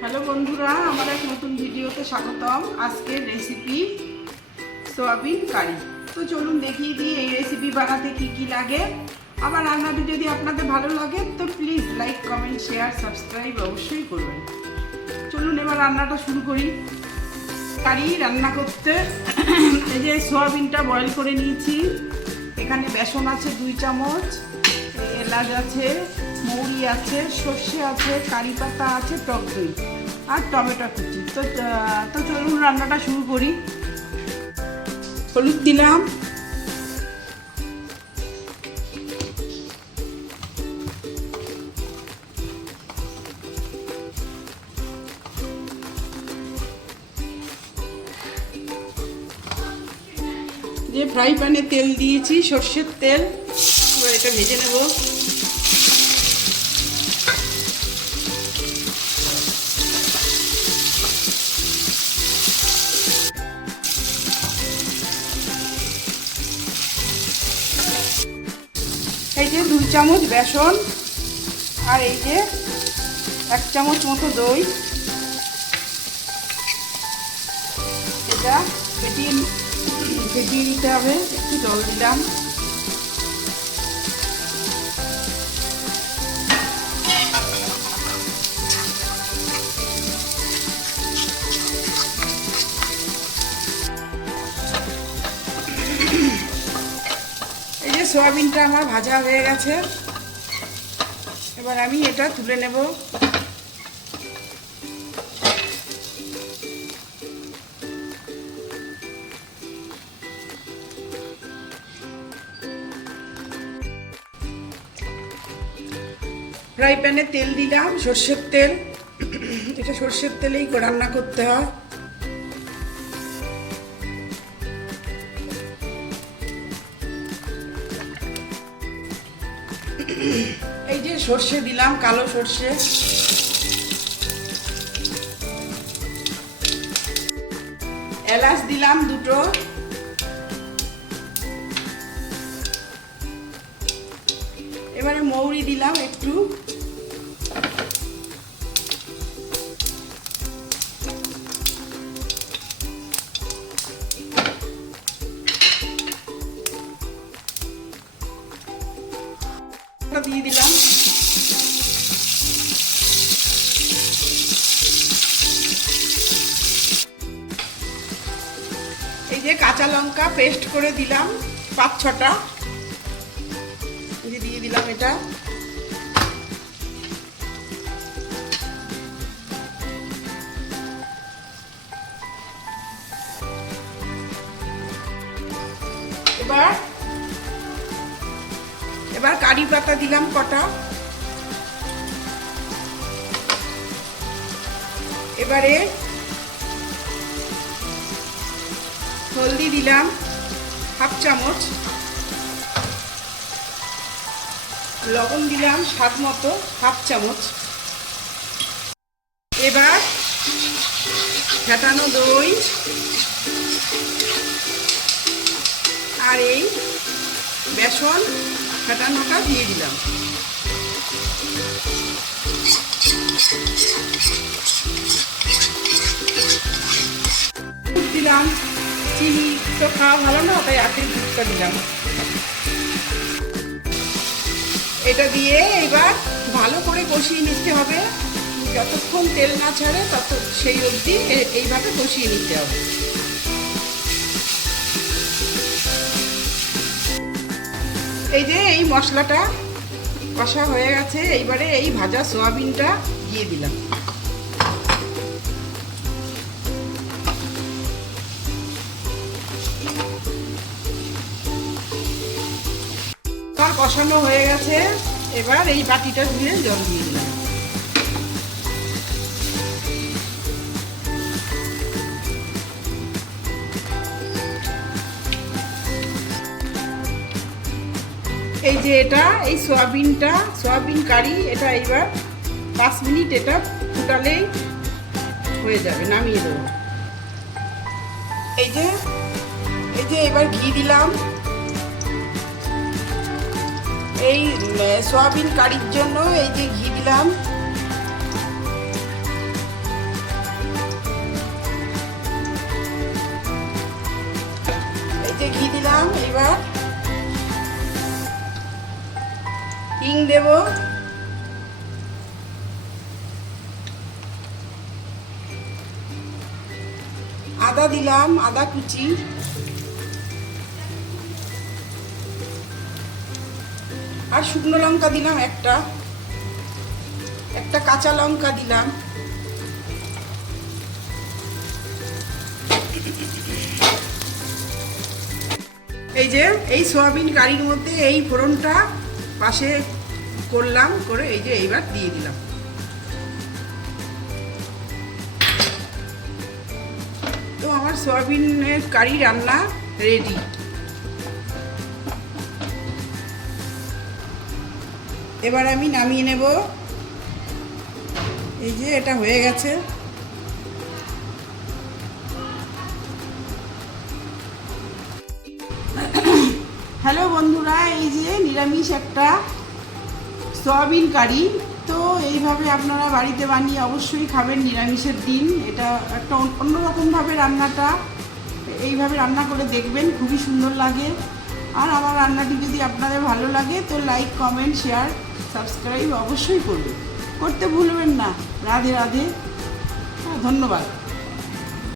Hello বন্ধুরা, আমার এক নতুন ভিডিওতে স্বাগতম। আজকের রেসিপি সোয়াবিন কারি। তো চলুন দেখিয়ে দিই এই রেসিপি বানাতে কি কি লাগে। আমার রান্নাটি যদি আপনাদের ভালো লাগে, তো please like comment share subscribe অবশ্যই করবেন। চলুন এবার রান্নাটা শুরু করি। কারি রান্না করতে। এই যে সোয়াবিনটা বয়েল করে নিয়েছি। এখানে বেসন আছে দুই চামচ। এলাচ আছে, মৌরি আছে, সর্ষে আছে, কারি পাতা আছে, টক দই আর টমেটো কুচি। তো তো চলুন রান্নাটা শুরু করি। হলুদ দিলাম। যে ফ্রাই প্যানে তেল দিয়েছি, সর্ষের তেল। এবার এটা ভেজে নেব। এই যে দুই চামচ বেসন আর এই যে এক চামচ মতো দই। এটা ফেটিয়ে ফেটিয়ে নিতে হবে, একটু জল দিলাম। সোয়াবিনটা আমার ভাজা হয়ে গেছে। এবার আমি এটা তুলে নেব। ফ্রাই প্যানে তেল দিলাম, সর্ষের তেল। এটা সর্ষের তেলেই রান্না করতে হয়। এই যে সর্ষে দিলাম কালো সর্ষে। এলাচ দিলাম দুটো। এবারে মৌরি দিলাম একটু। ওটা দিয়ে দিলাম। এই যে কাঁচা লঙ্কা পেস্ট করে দিলাম, পাঁচ ছটা। দিয়ে দিলাম এটা। এবার এবার কারি পাতা দিলাম কটা। এবারে হলদি দিলাম হাফ চামচ। লবণ দিলাম স্বাদ মতো হাফ চামচ। এবার ফেটানো দই। আর এই বেসন ফেটানোটা দিয়ে দিলাম। দিলাম, চিনি তো খাওয়া ভালো না, তাই আখের দুধটা দিলাম। এটা দিয়ে এবার ভালো করে কষিয়ে নিতে হবে। যতক্ষণ তেল না ছাড়ে, তত সেই অবধি এইভাবে কষিয়ে নিতে হবে। এই যে এই মশলাটা কষা হয়ে গেছে, এইবারে এই ভাজা সোয়াবিনটা দিয়ে দিলাম। কষানো হয়ে গেছে, এবার এই বাটিটা ধুয়ে জল দিয়ে দিলাম। এই যে এটা, এই সয়াবিনটা, সয়াবিন কারি, এটা এইবার পাঁচ মিনিট এটা ফুটালেই হয়ে যাবে, নামিয়ে দেবো। এই যে এই যে এবার ঘি দিলাম। এই সয়াবিন কারির জন্য এই যে ঘি দিলাম। এই যে ঘি দিলাম এবার দেব। আদা দিলাম, আদা কুচি। আর শুকনো লঙ্কা দিলাম একটা। একটা কাঁচা লঙ্কা দিলাম। এই যে, এই সোয়াবিন কারির মধ্যে এই ফোড়নটা পাশে করলাম, করে এই যে এইবার দিয়ে দিলাম। তো আমার সোয়াবিনের কারি রান্না রেডি এবার আমি নামিয়ে নেব। এই যে এটা হয়ে গেছে। হ্যালো বন্ধুরা, এই যে নিরামিষ একটা সয়াবিন কারি তো এইভাবে আপনারা বাড়িতে বানিয়ে অবশ্যই খাবেন নিরামিষের দিন। এটা একটা অন্য- অন্যরকমভাবে রান্নাটা এইভাবে রান্না করে দেখবেন খুবই সুন্দর লাগে। আর আমার রান্নাটি যদি আপনাদের ভালো লাগে তো লাইক কমেন্ট শেয়ার সাবস্ক্রাইব অবশ্যই করবেন। করতে ভুলবেন না। রাধে রাধে। হ্যাঁ, ধন্যবাদ।